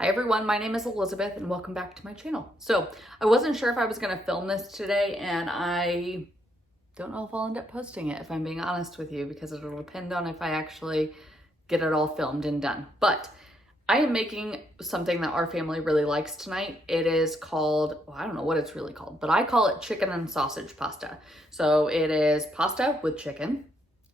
Hi everyone, my name is Elizabeth and welcome back to my channel. So I wasn't sure if I was going to film this today and I don't know if I'll end up posting it, if I'm being honest with you, because it'll depend on if I actually get it all filmed and done. But I am making something that our family really likes tonight. It is called, well, I don't know what it's really called, but I call it chicken and sausage pasta. So it is pasta with chicken,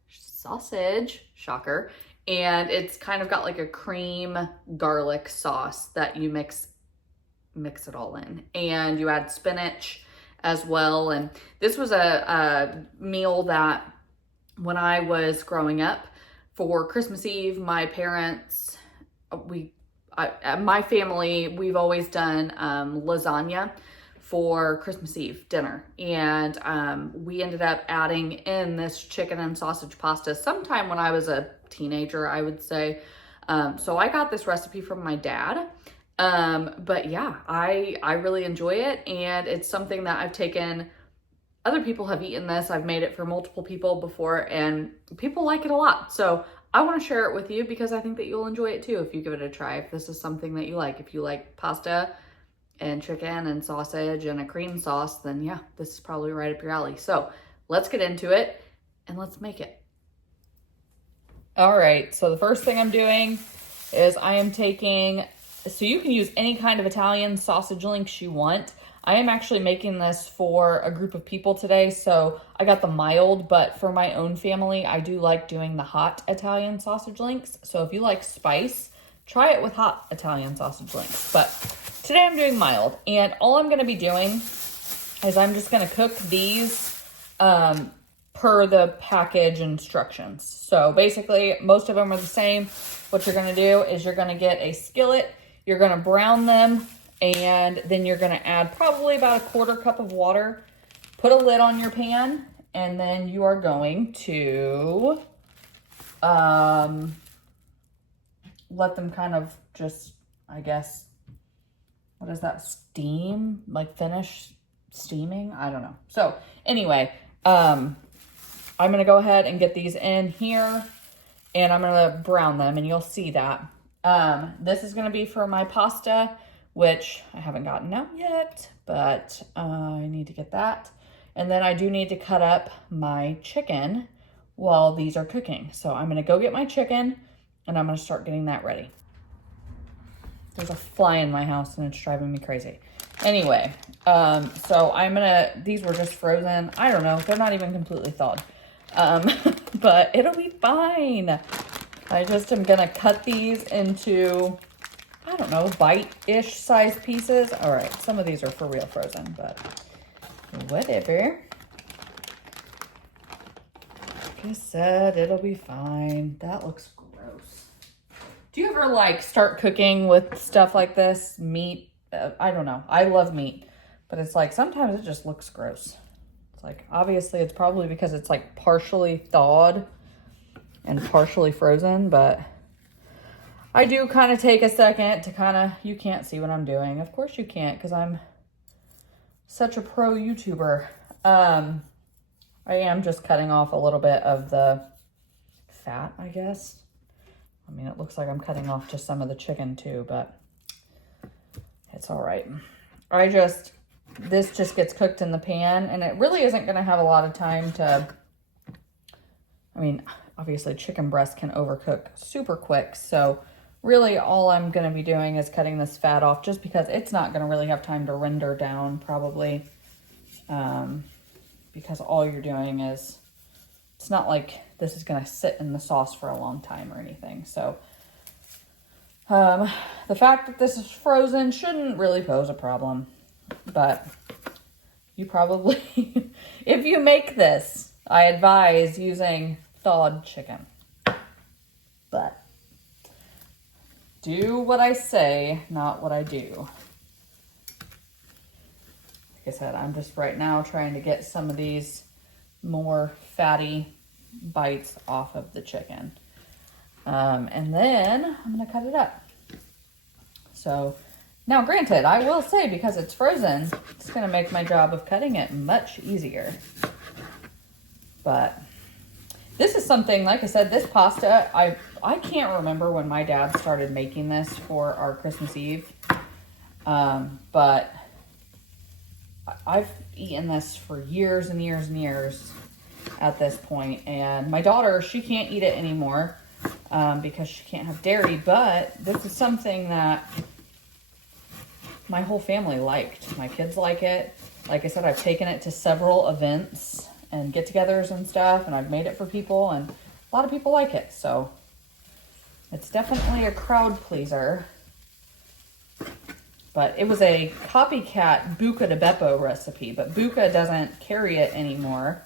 sausage, shocker, and it's kind of got like a cream garlic sauce that you mix it all in, and you add spinach as well. And this was a meal that when I was growing up for Christmas Eve, my parents, my family, we've always done lasagna for Christmas Eve dinner. And we ended up adding in this chicken and sausage pasta sometime when I was a teenager, I would say. So I got this recipe from my dad. But yeah, I really enjoy it. And it's something that I've taken, other people have eaten this. I've made it for multiple people before and people like it a lot. So I want to share it with you because I think that you'll enjoy it too if you give it a try. If this is something that you like, if you like pasta and chicken and sausage and a cream sauce, then yeah, this is probably right up your alley. So let's get into it and let's make it. All right, so the first thing I'm doing is I am taking, so you can use any kind of Italian sausage links you want. I am actually making this for a group of people today, so I got the mild, but for my own family, I do like doing the hot Italian sausage links. So if you like spice, try it with hot Italian sausage links. But today I'm doing mild, and all I'm gonna be doing is I'm just gonna cook these per the package instructions. So basically, most of them are the same. What you're gonna do is you're gonna get a skillet, you're gonna brown them, and then you're gonna add probably about a 1/4 cup of water, put a lid on your pan, and then you are going to let them kind of just, I guess, what is that, steam? Like finish steaming? I don't know. So anyway, I'm gonna go ahead and get these in here and I'm gonna brown them and you'll see that. This is gonna be for my pasta, which I haven't gotten out yet, but I need to get that. And then I do need to cut up my chicken while these are cooking. So I'm gonna go get my chicken and I'm gonna start getting that ready. There's a fly in my house and it's driving me crazy. Anyway, so these were just frozen. I don't know, they're not even completely thawed. But it'll be fine. I just am gonna cut these into, I don't know, bite-ish size pieces. All right, some of these are for real frozen, but whatever. Like I said, it'll be fine. That looks gross. Do you ever like start cooking with stuff like this? Meat? I don't know. I love meat, but it's like sometimes it just looks gross. It's like, obviously it's probably because it's like partially thawed and partially frozen, but I do kind of take a second to you can't see what I'm doing. Of course you can't because I'm such a pro YouTuber. I am just cutting off a little bit of the fat, I guess. I mean, it looks like I'm cutting off just some of the chicken too, but it's all right. This just gets cooked in the pan and it really isn't going to have a lot of time to, I mean, obviously chicken breast can overcook super quick. So really all I'm going to be doing is cutting this fat off just because it's not going to really have time to render down probably. Because all you're doing is, it's not like this is going to sit in the sauce for a long time or anything. So the fact that this is frozen shouldn't really pose a problem. But you probably, if you make this, I advise using thawed chicken. But do what I say, not what I do. Like I said, I'm just right now trying to get some of these more fatty bites off of the chicken. And then I'm going to cut it up. So now, granted, I will say, because it's frozen, it's going to make my job of cutting it much easier. But this is something, like I said, this pasta, I I can't remember when my dad started making this for our Christmas Eve, but I've eaten this for years and years and years at this point. And my daughter, she can't eat it anymore because she can't have dairy, but this is something that my whole family liked. My kids like it. Like I said, I've taken it to several events and get-togethers and stuff, and I've made it for people, and a lot of people like it. So it's definitely a crowd pleaser. But it was a copycat Buca de Beppo recipe, but Buca doesn't carry it anymore,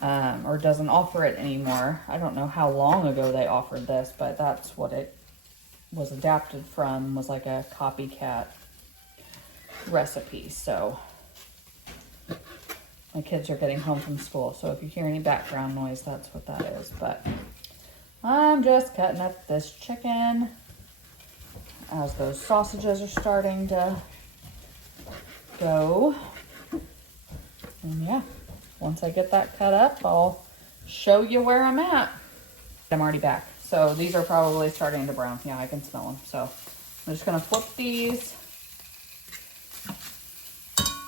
or doesn't offer it anymore. I don't know how long ago they offered this, but that's what it was adapted from, was like a copycat recipe. So my kids are getting home from school, so if you hear any background noise, that's what that is. But I'm just cutting up this chicken as those sausages are starting to go. And yeah, once I get that cut up, I'll show you where I'm at. I'm already back. So these are probably starting to brown. Yeah, I can smell them. So I'm just gonna flip these.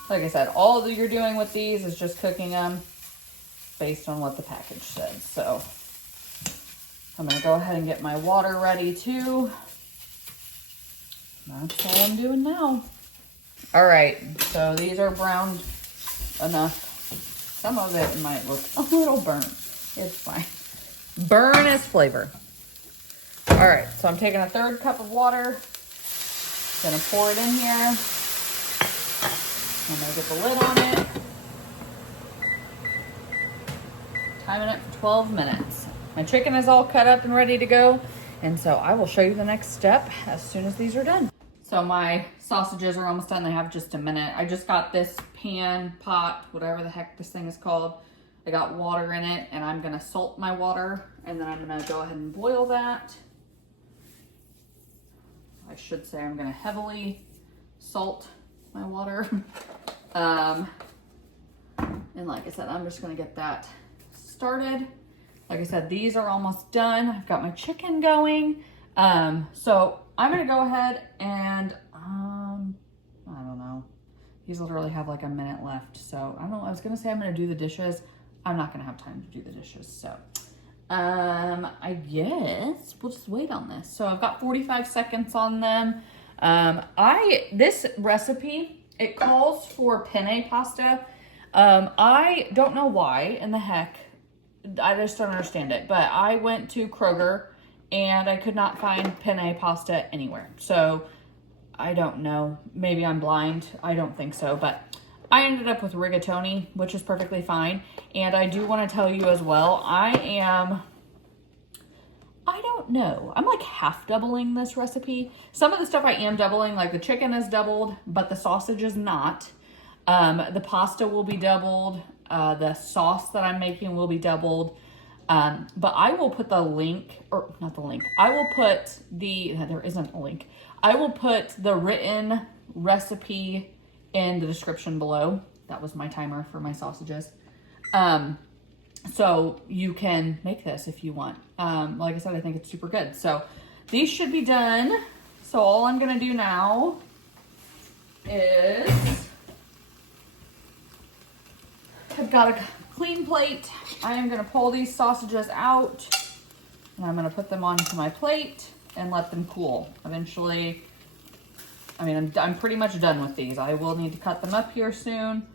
Like I said, all that you're doing with these is just cooking them based on what the package says. So I'm gonna go ahead and get my water ready too. That's all I'm doing now. All right, so these are browned enough. Some of it might look a little burnt. It's fine. Burn is flavor. All right, so I'm taking a 1/3 cup of water. Gonna pour it in here. I'm gonna get the lid on it. Timing it for 12 minutes. My chicken is all cut up and ready to go. And so I will show you the next step as soon as these are done. So my sausages are almost done. They have just a minute. I just got this pan, pot, whatever the heck this thing is called. I got water in it, and I'm gonna salt my water, and then I'm gonna go ahead and boil that. I should say I'm gonna heavily salt my water. And like I said, I'm just gonna get that started. Like I said, these are almost done. I've got my chicken going. So I'm gonna go ahead and, I don't know. These literally have like a minute left. So I don't know, I was gonna say I'm gonna do the dishes. I'm not gonna have time to do the dishes. So, I guess we'll just wait on this. So I've got 45 seconds on them. This recipe, it calls for penne pasta. I don't know why in the heck, I just don't understand it, but I went to Kroger and I could not find penne pasta anywhere. So I don't know, maybe I'm blind. I don't think so, but I ended up with rigatoni, which is perfectly fine. And I do want to tell you as well, I don't know. I'm like half doubling this recipe. Some of the stuff I am doubling, like the chicken is doubled, but the sausage is not. The pasta will be doubled. The sauce that I'm making will be doubled. But I will put the link, or not the link. I will put there isn't a link. I will put the written recipe in the description below. That was my timer for my sausages. So you can make this if you want. Like I said, I think it's super good. So these should be done. So all I'm gonna do now is, I've got a clean plate. I am gonna pull these sausages out and I'm gonna put them onto my plate and let them cool. Eventually, I mean, I'm pretty much done with these. I will need to cut them up here soon.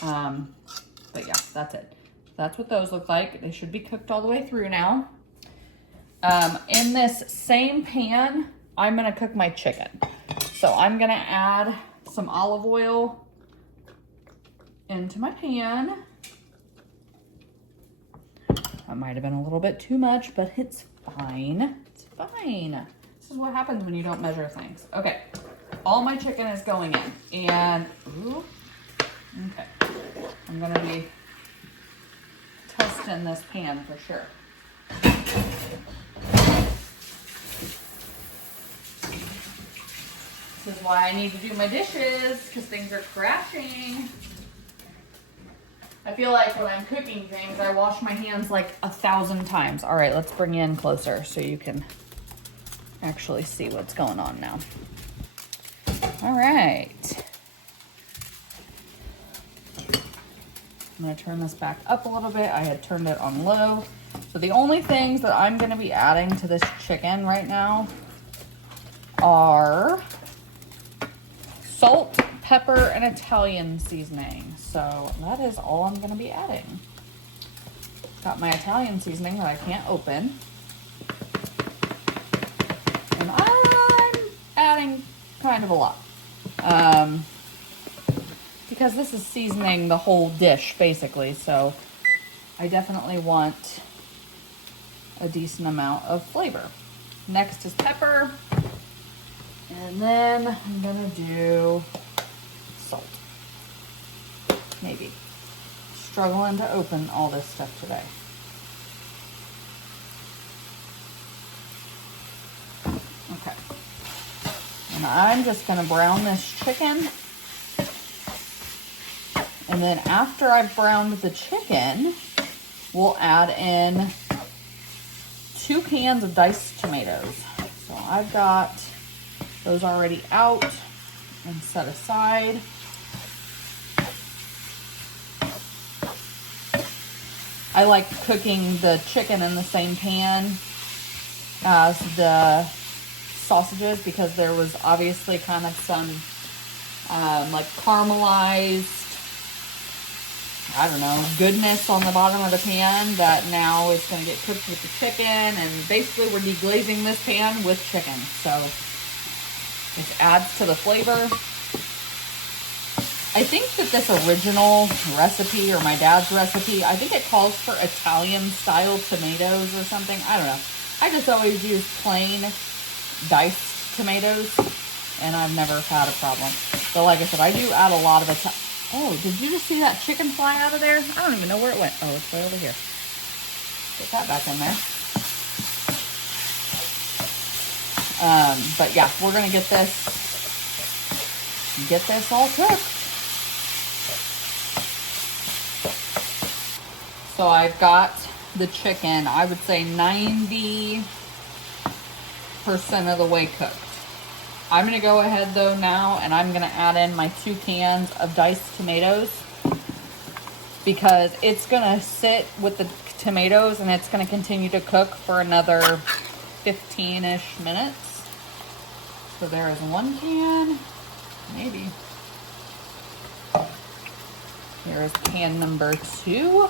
But yeah, that's it. That's what those look like. They should be cooked all the way through now. In this same pan, I'm gonna cook my chicken. So I'm gonna add some olive oil into my pan. That might have been a little bit too much, but it's fine. It's fine. This is what happens when you don't measure things. Okay, all my chicken is going in, and ooh, okay, I'm gonna be toasting this pan for sure. This is why I need to do my dishes, because things are crashing. I feel like when I'm cooking things, I wash my hands like 1,000 times. All right, let's bring you in closer so you can actually see what's going on now. All right. I'm gonna turn this back up a little bit. I had turned it on low. So the only things that I'm gonna be adding to this chicken right now are salt, pepper, and Italian seasoning. So that is all I'm gonna be adding. Got my Italian seasoning that I can't open. And I'm adding kind of a lot. Because this is seasoning the whole dish basically, so I definitely want a decent amount of flavor. Next is pepper, and then I'm gonna do salt. Maybe. Struggling to open all this stuff today. Okay. And I'm just gonna brown this chicken. And then after I've browned the chicken, we'll add in 2 cans of diced tomatoes. So I've got those already out and set aside. I like cooking the chicken in the same pan as the sausages because there was obviously kind of some like caramelized, I don't know, goodness on the bottom of the pan that now is going to get cooked with the chicken, and basically we're deglazing this pan with chicken, so it adds to the flavor. I think that this original recipe, or my dad's recipe, I think it calls for Italian style tomatoes or something. I don't know. I just always use plain diced tomatoes, and I've never had a problem. So like I said, I do add a lot of Italian. Oh, did you just see that chicken fly out of there? I don't even know where it went. Oh, it's way over here. Get that back in there. But yeah, we're gonna get this all cooked. So I've got the chicken, I would say 90% of the way cooked. I'm gonna go ahead though now and I'm gonna add in my 2 cans of diced tomatoes because it's gonna sit with the tomatoes and it's gonna continue to cook for another 15-ish minutes. So there is 1 can, maybe. Here is can number 2.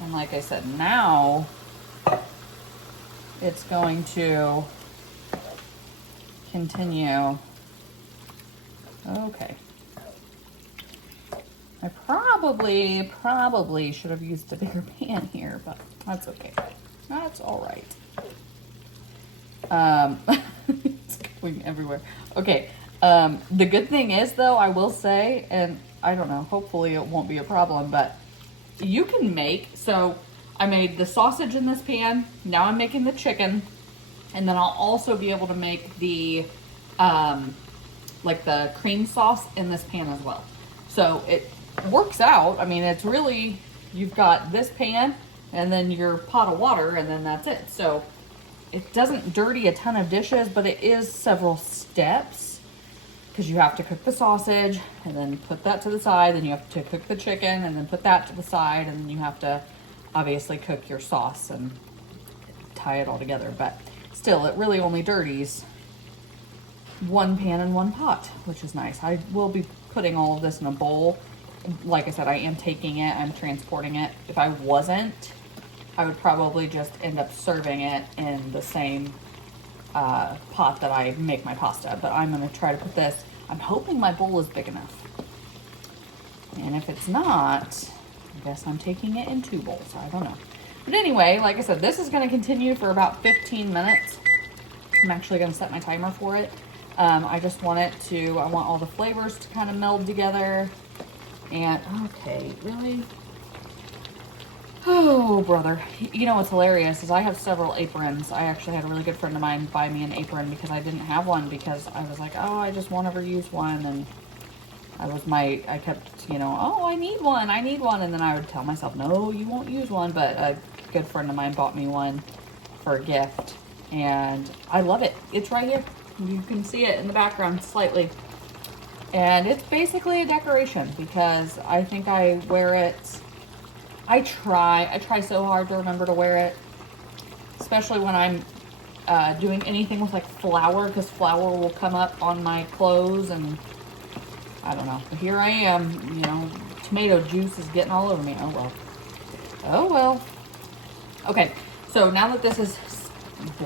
And like I said, now it's going to continue. Okay. I probably should have used a bigger pan here, but that's okay. That's all right. It's going everywhere. Okay. The good thing is though, I will say, and I don't know, hopefully it won't be a problem, but you can make, so I made the sausage in this pan, now I'm making the chicken, and then I'll also be able to make the, like the cream sauce in this pan as well. So it works out. I mean, it's really, you've got this pan and then your pot of water and then that's it. So it doesn't dirty a ton of dishes, but it is several steps because you have to cook the sausage and then put that to the side, then you have to cook the chicken and then put that to the side, and then you have to obviously cook your sauce and tie it all together. But still, it really only dirties 1 pan and 1 pot, which is nice. I will be putting all of this in a bowl. Like I said, I am taking it, I'm transporting it. If I wasn't, I would probably just end up serving it in the same pot that I make my pasta, but I'm gonna try to put this, I'm hoping my bowl is big enough. And if it's not, I guess I'm taking it in 2 bowls, I don't know. But anyway, like I said, this is gonna continue for about 15 minutes. I'm actually gonna set my timer for it. I just want I want all the flavors to kind of meld together. And, okay, really? Oh, brother. You know what's hilarious is I have several aprons. I actually had a really good friend of mine buy me an apron because I didn't have one, because I was like, oh, I just won't ever use one. And I kept, you know, oh, I need one. And then I would tell myself, no, you won't use one. But a good friend of mine bought me one for a gift, and I love it. It's right here. You can see it in the background slightly. And it's basically a decoration because I think I wear it. I try so hard to remember to wear it, especially when I'm doing anything with like flour, because flour will come up on my clothes, and I don't know. But here I am, you know, tomato juice is getting all over me. Oh well. Oh well. Okay, so now that this is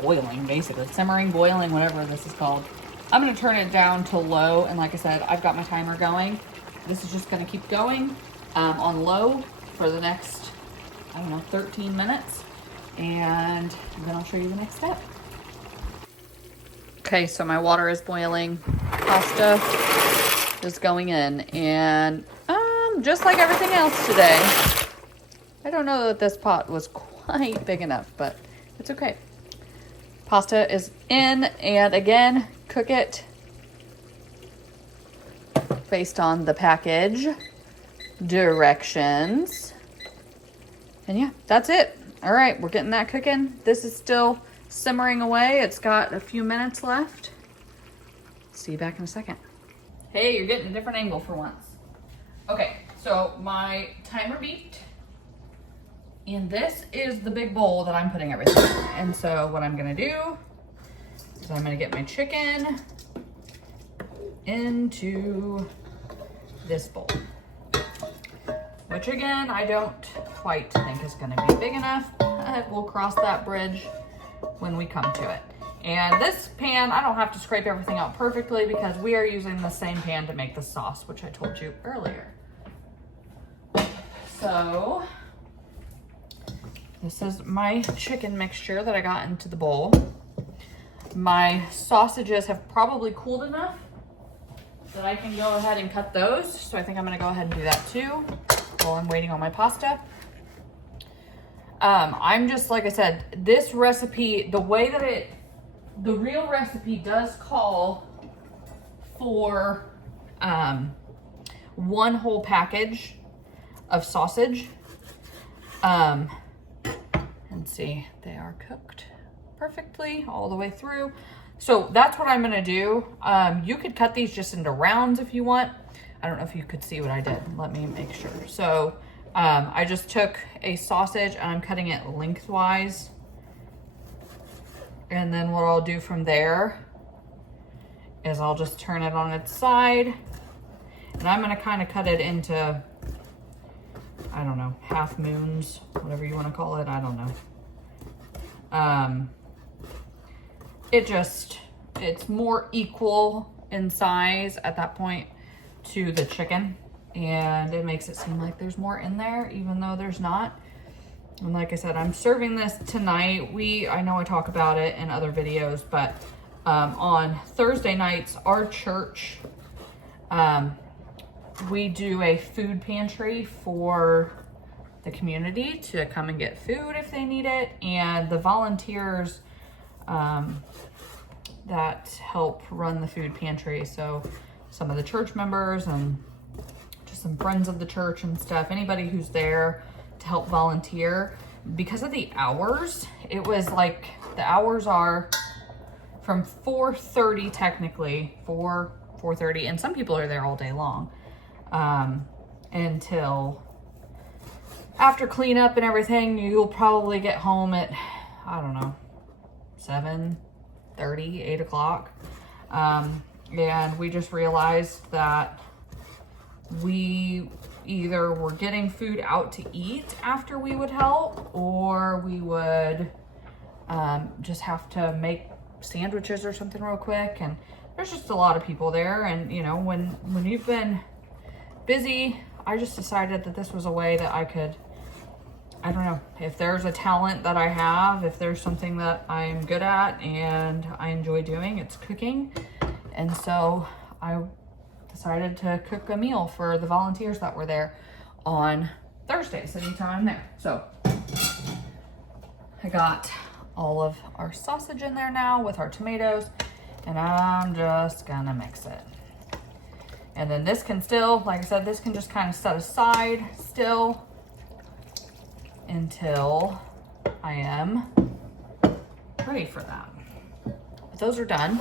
boiling, basically, simmering, boiling, whatever this is called, I'm going to turn it down to low. And like I said, I've got my timer going. This is just going to keep going on low for the next, I don't know, 13 minutes. And then I'll show you the next step. Okay, so my water is boiling. Pasta is going in. And just like everything else today, I don't know that this pot was quite big enough, but it's okay. Pasta is in, and again, cook it based on the package directions. And yeah, that's it. All right, we're getting that cooking. This is still simmering away. It's got a few minutes left. See you back in a second. Hey, you're getting a different angle for once. Okay, so my timer beeped. And this is the big bowl that I'm putting everything in. And so what I'm gonna do is I'm gonna get my chicken into this bowl, which again, I don't quite think is gonna be big enough, but we'll cross that bridge when we come to it. And this pan, I don't have to scrape everything out perfectly because we are using the same pan to make the sauce, which I told you earlier. So, this is my chicken mixture that I got into the bowl. My sausages have probably cooled enough that I can go ahead and cut those. So I think I'm gonna go ahead and do that too while I'm waiting on my pasta. I'm just, like I said, this recipe, the way that the real recipe does call for one whole package of sausage. Let's see, they are cooked perfectly all the way through. So that's what I'm gonna do. You could cut these just into rounds if you want. I don't know if you could see what I did. Let me make sure. So I just took a sausage and I'm cutting it lengthwise. And then what I'll do from there is I'll just turn it on its side. And I'm gonna kind of cut it into, I don't know, half moons, whatever you want to call it. I don't know. It's more equal in size at that point to the chicken, and it makes it seem like there's more in there, even though there's not. And like I said, I'm serving this tonight. I know I talk about it in other videos, but on Thursday nights, our church, we do a food pantry for the community to come and get food if they need it. And the volunteers that help run the food pantry, so some of the church members and just some friends of the church and stuff, anybody who's there to help volunteer, because of the hours, it was like, the hours are from 4:30 technically, 4:30, and some people are there all day long, until after cleanup and everything. You'll probably get home at, I don't know, 7:30, 8 o'clock. And we just realized that we either were getting food out to eat after we would help, or we would just have to make sandwiches or something real quick. And there's just a lot of people there, and you know, when you've been busy, I just decided that this was a way that I could, I don't know, if there's a talent that I have, if there's something that I'm good at and I enjoy doing, it's cooking. And so I decided to cook a meal for the volunteers that were there on Thursdays anytime I'm there. So I got all of our sausage in there now with our tomatoes, and I'm just gonna mix it. And then this can still, like I said, this can just kind of set aside still until I am ready for that. But those are done.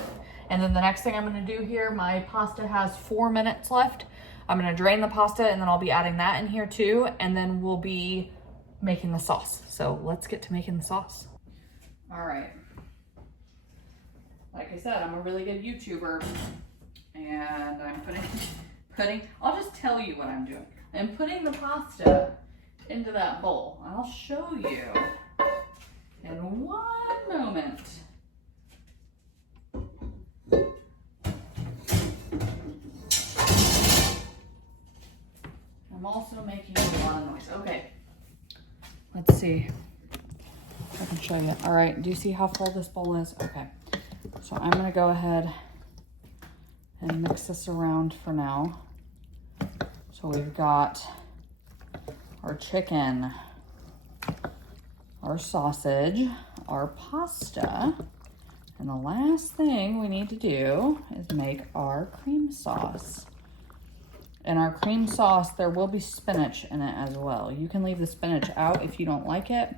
And then the next thing I'm gonna do here, my pasta has 4 minutes left. I'm gonna drain the pasta and then I'll be adding that in here too. And then we'll be making the sauce. So let's get to making the sauce. All right. Like I said, I'm a really good YouTuber, and I'm putting, I'll just tell you what I'm doing. I'm putting the pasta into that bowl. I'll show you in one moment. I'm also making a lot of noise. Okay, let's see if I can show you. All right, do you see how full this bowl is? Okay, so I'm gonna go ahead and mix this around for now. So we've got our chicken, our sausage, our pasta, and the last thing we need to do is make our cream sauce. In our cream sauce, there will be spinach in it as well. You can leave the spinach out if you don't like it,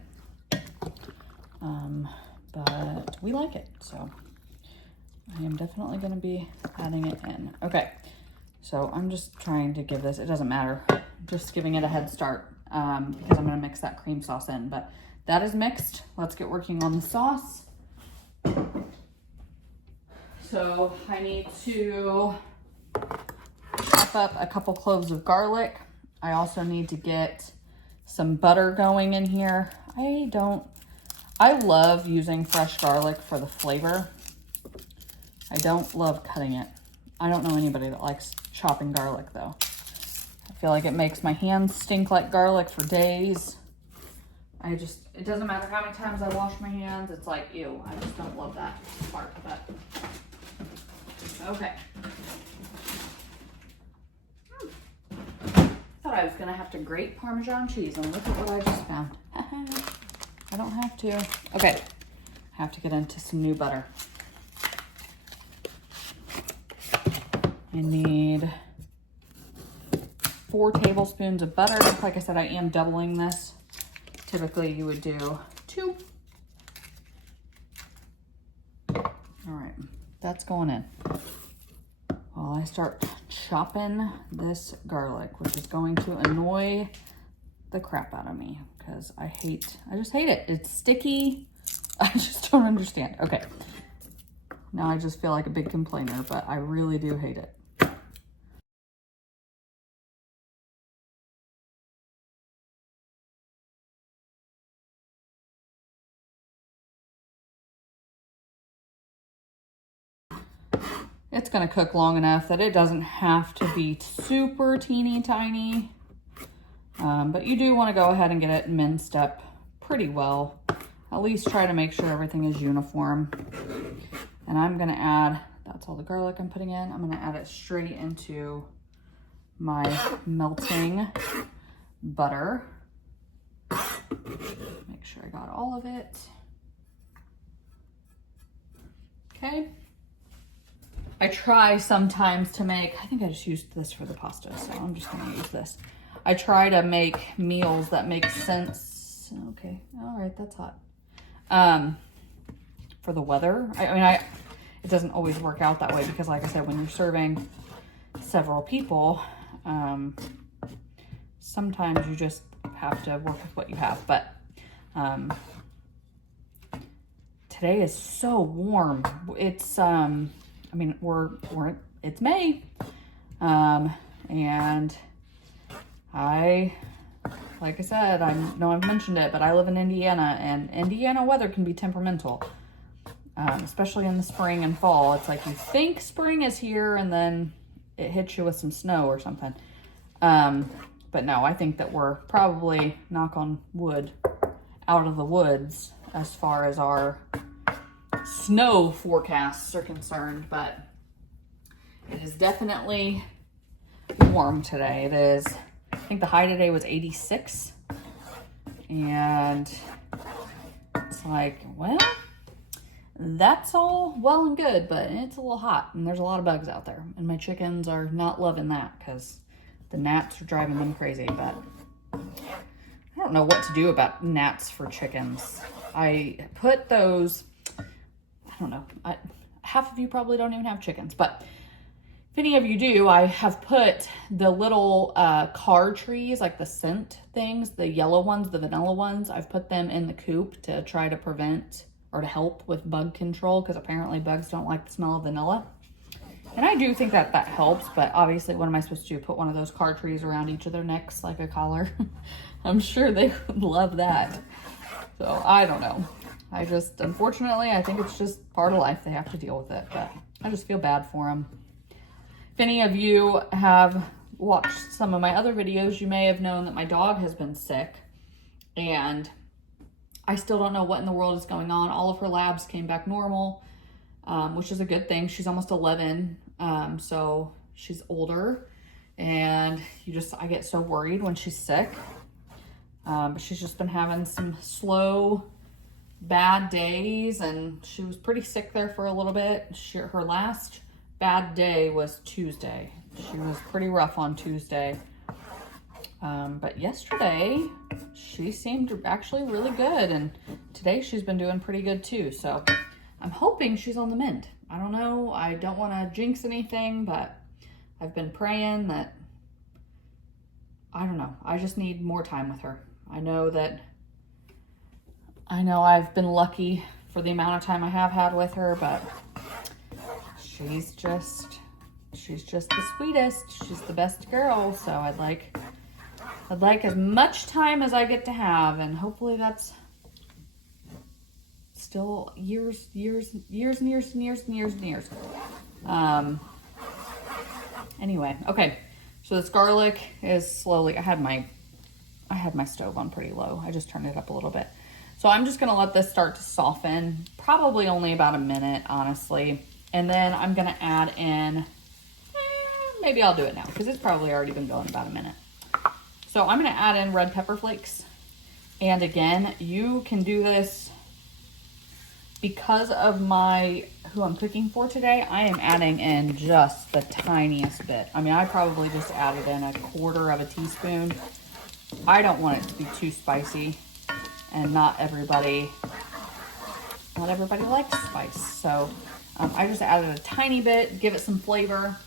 but we like it, so I am definitely gonna be adding it in. Okay, so I'm just trying to give this, it doesn't matter, just giving it a head start because I'm gonna mix that cream sauce in, but that is mixed. Let's get working on the sauce. So I need to chop up a couple cloves of garlic. I also need to get some butter going in here. I love using fresh garlic for the flavor. I don't love cutting it. I don't know anybody that likes chopping garlic though. I feel like it makes my hands stink like garlic for days. It doesn't matter how many times I wash my hands, it's like, ew, I just don't love that part of it. Okay. Thought I was gonna have to grate Parmesan cheese, and look at what I just found. I don't have to. Okay, I have to get into some new butter. I need 4 tablespoons of butter. Like I said, I am doubling this. Typically you would do 2. All right, that's going in. While I start chopping this garlic, which is going to annoy the crap out of me because I just hate it. It's sticky. I just don't understand. Okay. Now I just feel like a big complainer, but I really do hate it. It's gonna cook long enough that it doesn't have to be super teeny tiny. But you do wanna go ahead and get it minced up pretty well. At least try to make sure everything is uniform. And I'm gonna add, that's all the garlic I'm putting in. I'm gonna add it straight into my melting butter. Make sure I got all of it. Okay. I try sometimes to make, I think I just used this for the pasta, so I'm just gonna use this. I try to make meals that make sense. Okay, all right, that's hot. For the weather, it doesn't always work out that way because like I said, when you're serving several people, sometimes you just have to work with what you have. But today is so warm. It's, it's May, and like I said, I know I've mentioned it, but I live in Indiana, and Indiana weather can be temperamental, especially in the spring and fall. It's like you think spring is here, and then it hits you with some snow or something. But no, I think that we're probably, knock on wood, out of the woods as far as our snow forecasts are concerned, but it is definitely warm today. It is, I think the high today was 86, and It's like, well, that's all well and good, but it's a little hot and there's a lot of bugs out there. And my chickens are not loving that because the gnats are driving them crazy. But I don't know what to do about gnats for chickens. I put those, I don't know, half of you probably don't even have chickens, but if any of you do, I have put the little car trees, like the scent things, the yellow ones, the vanilla ones, I've put them in the coop to try to prevent or to help with bug control, because apparently bugs don't like the smell of vanilla. And I do think that that helps, but obviously what am I supposed to do? Put one of those car trees around each of their necks like a collar? I'm sure they would love that. So I don't know. I just, unfortunately, I think it's just part of life. They have to deal with it, but I just feel bad for them. If any of you have watched some of my other videos, you may have known that my dog has been sick, and I still don't know what in the world is going on. All of her labs came back normal, which is a good thing. She's almost 11, so she's older, and I get so worried when she's sick. But she's just been having some slow, bad days, and she was pretty sick there for a little bit. Her last bad day was Tuesday. She was pretty rough on Tuesday. But yesterday she seemed actually really good, and today she's been doing pretty good too. So I'm hoping she's on the mend. I don't know. I don't want to jinx anything, but I've been praying that, I don't know. I just need more time with her. I know I've been lucky for the amount of time I have had with her, but she's just the sweetest. She's the best girl. So I'd like as much time as I get to have, and hopefully that's still years and years and years and years and years and years. Anyway, okay. So this garlic is slowly, I had my stove on pretty low. I just turned it up a little bit. So I'm just gonna let this start to soften, probably only about a minute, honestly. And then I'm gonna add in, maybe I'll do it now because it's probably already been going about a minute. So I'm gonna add in red pepper flakes. And again, you can do this because of who I'm cooking for today. I am adding in just the tiniest bit. I mean, I probably just added in 1/4 teaspoon. I don't want it to be too spicy, and not everybody likes spice. So I just added a tiny bit, give it some flavor.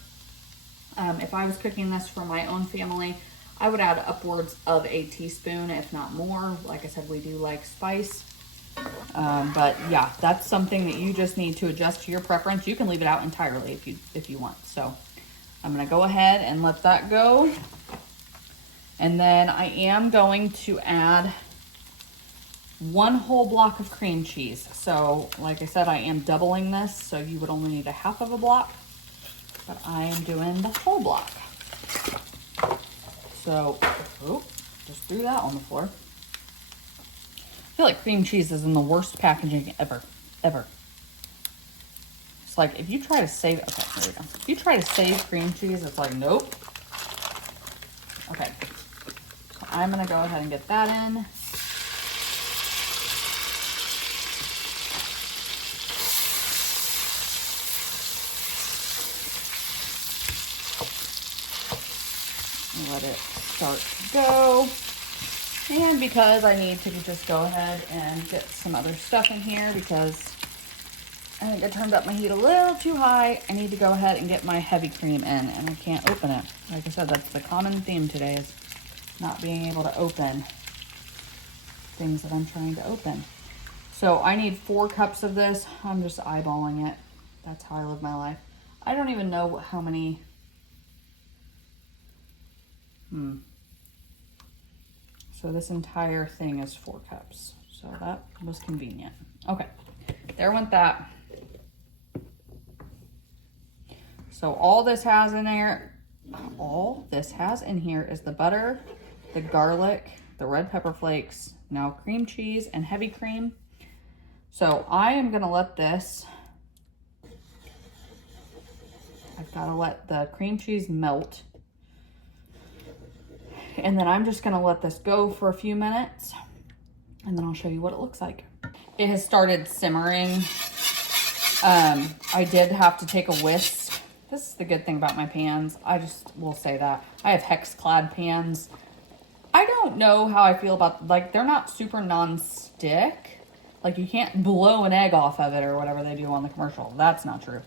If I was cooking this for my own family, I would add upwards of 1 teaspoon, if not more. Like I said, we do like spice. But yeah, that's something that you just need to adjust to your preference. You can leave it out entirely if you want. So I'm gonna go ahead and let that go. And then I am going to add 1 whole block of cream cheese. So like I said, I am doubling this, so you would only need 1/2 block, but I am doing the whole block. So, just threw that on the floor. I feel like cream cheese is in the worst packaging ever. It's like, if you try to save, okay, there we go. If you try to save cream cheese, it's like, nope. Okay, so I'm gonna go ahead and get that in. Let it start to go. And because I need to just go ahead and get some other stuff in here, because I think I turned up my heat a little too high, I need to go ahead and get my heavy cream in, and I can't open it. Like I said, that's the common theme today, is not being able to open things that I'm trying to open. So I need 4 cups of this. I'm just eyeballing it. That's how I live my life. I don't even know how many. So this entire thing is 4 cups. So that was convenient. Okay, there went that. So all this has in here is the butter, the garlic, the red pepper flakes, now cream cheese and heavy cream. So I am gonna let this, I've gotta let the cream cheese melt. And then I'm just gonna let this go for a few minutes, and then I'll show you what it looks like. it has started simmering. I did have to take a whisk. This is the good thing about my pans. I just will say that. I have hex-clad pans. I don't know how I feel about, like, they're not super non-stick. Like, you can't blow an egg off of it or whatever they do on the commercial. That's not true.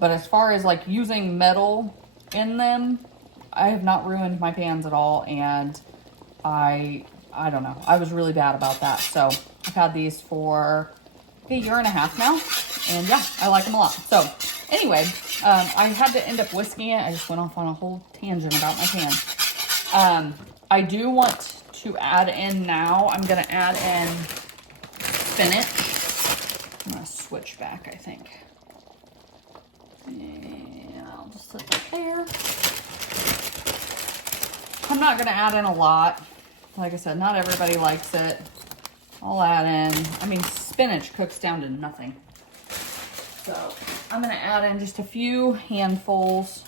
But as far as, like, using metal in them, I have not ruined my pans at all. And I don't know. I was really bad about that. So I've had these for a year and a half now. And yeah, I like them a lot. So anyway, I had to end up whisking it. I just went off on a whole tangent about my pan. I do want to add in now, I'm going to add in spinach. I'm going to switch back, I think. And I'll just set that there. I'm not going to add in a lot. Like I said, not everybody likes it. I'll add in, I mean, spinach cooks down to nothing. So I'm going to add in just a few handfuls.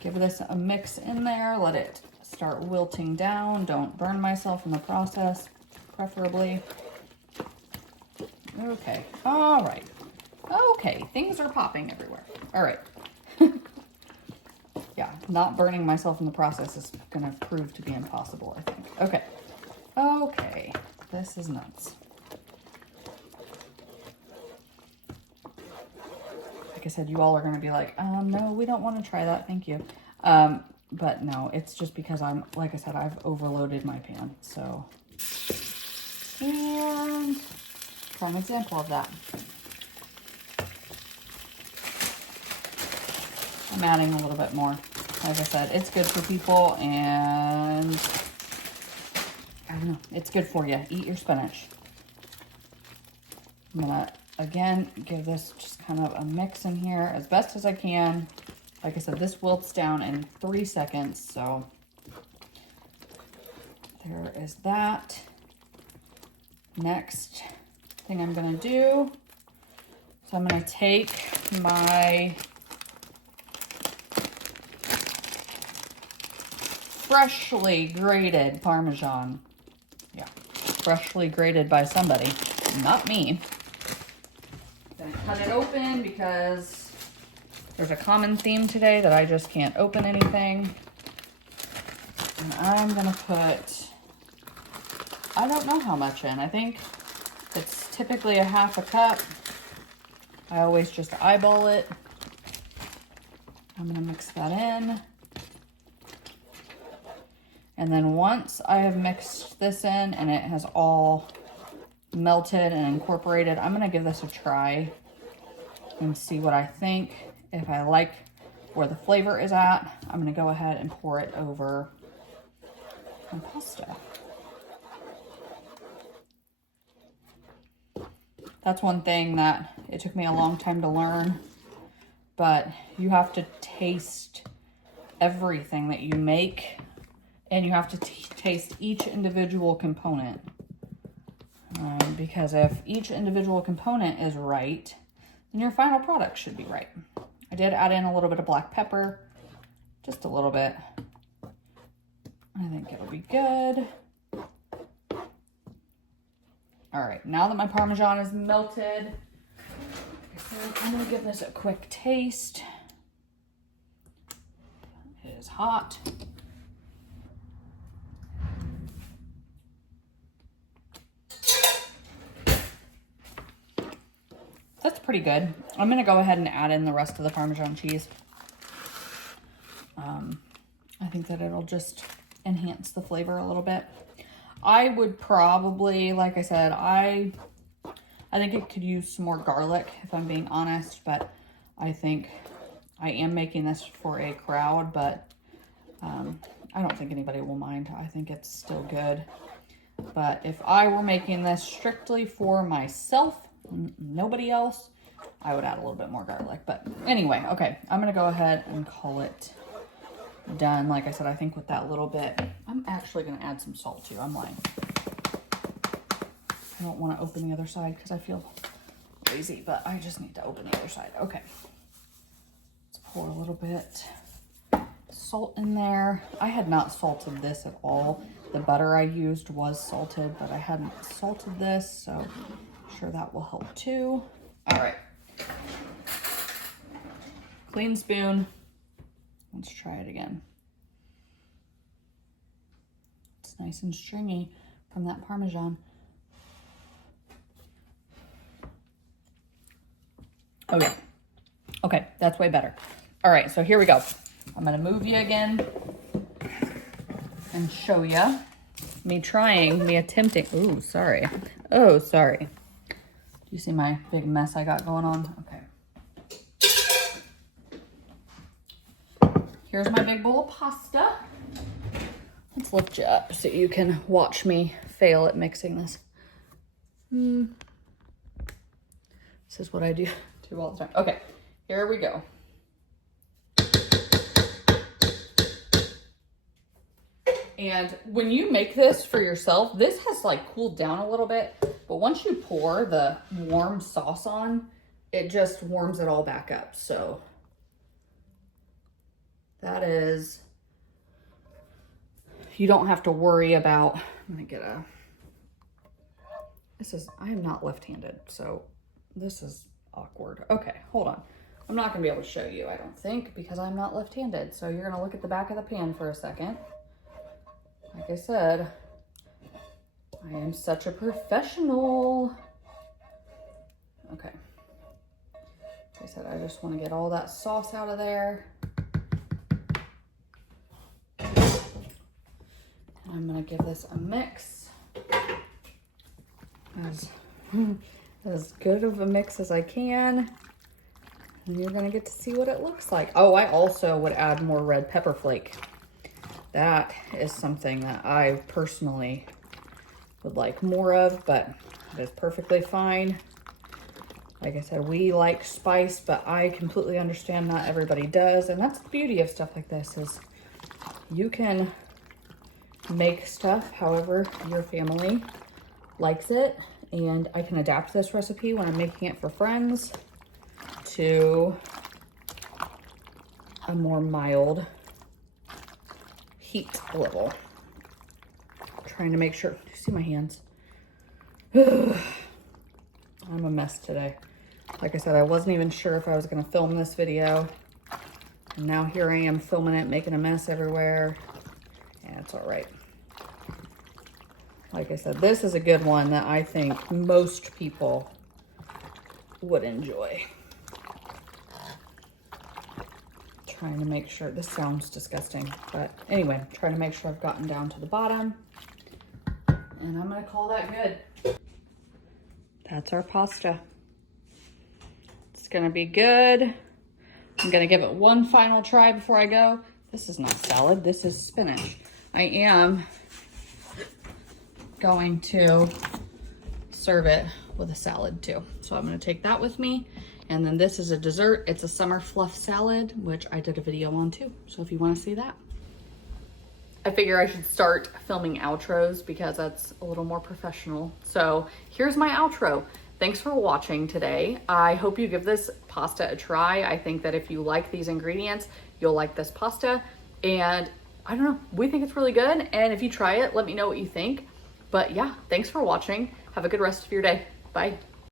Give this a mix in there. Let it start wilting down. Don't burn myself in the process, preferably. Okay. All right. Okay. Things are popping everywhere. All right. Yeah, not burning myself in the process is going to prove to be impossible, I think. Okay. Okay. This is nuts. Like I said, you all are going to be like, no, we don't want to try that. Thank you. But no, it's just because like I said, I've overloaded my pan. So, and prime example of that. I'm adding a little bit more. Like I said, it's good for people, and I don't know, it's good for you. Eat your spinach. I'm gonna, again, give this just kind of a mix in here as best as I can. Like I said, this wilts down in 3 seconds, so there is that. Next thing I'm gonna do, so I'm gonna take my freshly grated Parmesan. Yeah, freshly grated by somebody, not me. Gonna cut it open because there's a common theme today that I just can't open anything. And I'm gonna put, I don't know how much in. I think it's typically a half a cup. I always just eyeball it. I'm gonna mix that in. And then once I have mixed this in and it has all melted and incorporated, I'm gonna give this a try and see what I think. If I like where the flavor is at, I'm gonna go ahead and pour it over my pasta. That's one thing that it took me a long time to learn, but you have to taste everything that you make. And you have to taste each individual component. Because if each individual component is right, then your final product should be right. I did add in a little bit of black pepper. Just a little bit. I think it'll be good. All right, now that my Parmesan is melted, I'm gonna give this a quick taste. It is hot. That's pretty good. I'm going to go ahead and add in the rest of the Parmesan cheese. I think that it'll just enhance the flavor a little bit. I would probably, like I said, I think it could use some more garlic, if I'm being honest, but I think I am making this for a crowd, but I don't think anybody will mind. I think it's still good. But if I were making this strictly for myself, nobody else, I would add a little bit more garlic. But anyway, okay, I'm gonna go ahead and call it done. Like I said, I think with that little bit, I'm actually gonna add some salt too. I'm lying. I don't want to open the other side because I feel lazy, but I just need to open the other side. Okay, let's pour a little bit salt in there. I had not salted this at all. The butter I used was salted, but I hadn't salted this, so sure that will help too. All right. Clean spoon. Let's try it again. It's nice and stringy from that Parmesan. Okay. Okay, that's way better. All right, so here we go. I'm gonna move you again and show you me attempting. Ooh, sorry. Oh, sorry. Do you see my big mess I got going on? Okay. Here's my big bowl of pasta. Let's lift you up so you can watch me fail at mixing this. This is what I do all the time. Okay, here we go. And when you make this for yourself, this has like cooled down a little bit, but once you pour the warm sauce on, it just warms it all back up. So that is, you don't have to worry about, I'm gonna get I am not left-handed, so this is awkward. Okay, hold on. I'm not gonna be able to show you, I don't think, because I'm not left-handed. So you're gonna look at the back of the pan for a second. Like I said, I am such a professional. Okay. Like I said, I just want to get all that sauce out of there. And I'm going to give this a mix. As good of a mix as I can. And you're going to get to see what it looks like. Oh, I also would add more red pepper flake. That is something that I personally would like more of, but it is perfectly fine. Like I said, we like spice, but I completely understand not everybody does. And that's the beauty of stuff like this, is you can make stuff however your family likes it. And I can adapt this recipe when I'm making it for friends to a more mild heat level. Trying to make sure, do you see my hands? I'm a mess today. Like I said, I wasn't even sure if I was gonna film this video. And now here I am filming it, making a mess everywhere. Yeah, it's all right. Like I said, this is a good one that I think most people would enjoy. Trying to make sure, this sounds disgusting, but anyway, trying to make sure I've gotten down to the bottom, and I'm gonna call that good. That's our pasta. It's gonna be good. I'm gonna give it one final try before I go. This is not salad, this is spinach. I am going to serve it with a salad too. So I'm gonna take that with me. And then this is a dessert. It's a summer fluff salad, which I did a video on too. So if you want to see that. I figure I should start filming outros because that's a little more professional. So here's my outro. Thanks for watching today. I hope you give this pasta a try. I think that if you like these ingredients, you'll like this pasta. And I don't know, we think it's really good. And if you try it, let me know what you think. But yeah, thanks for watching. Have a good rest of your day. Bye.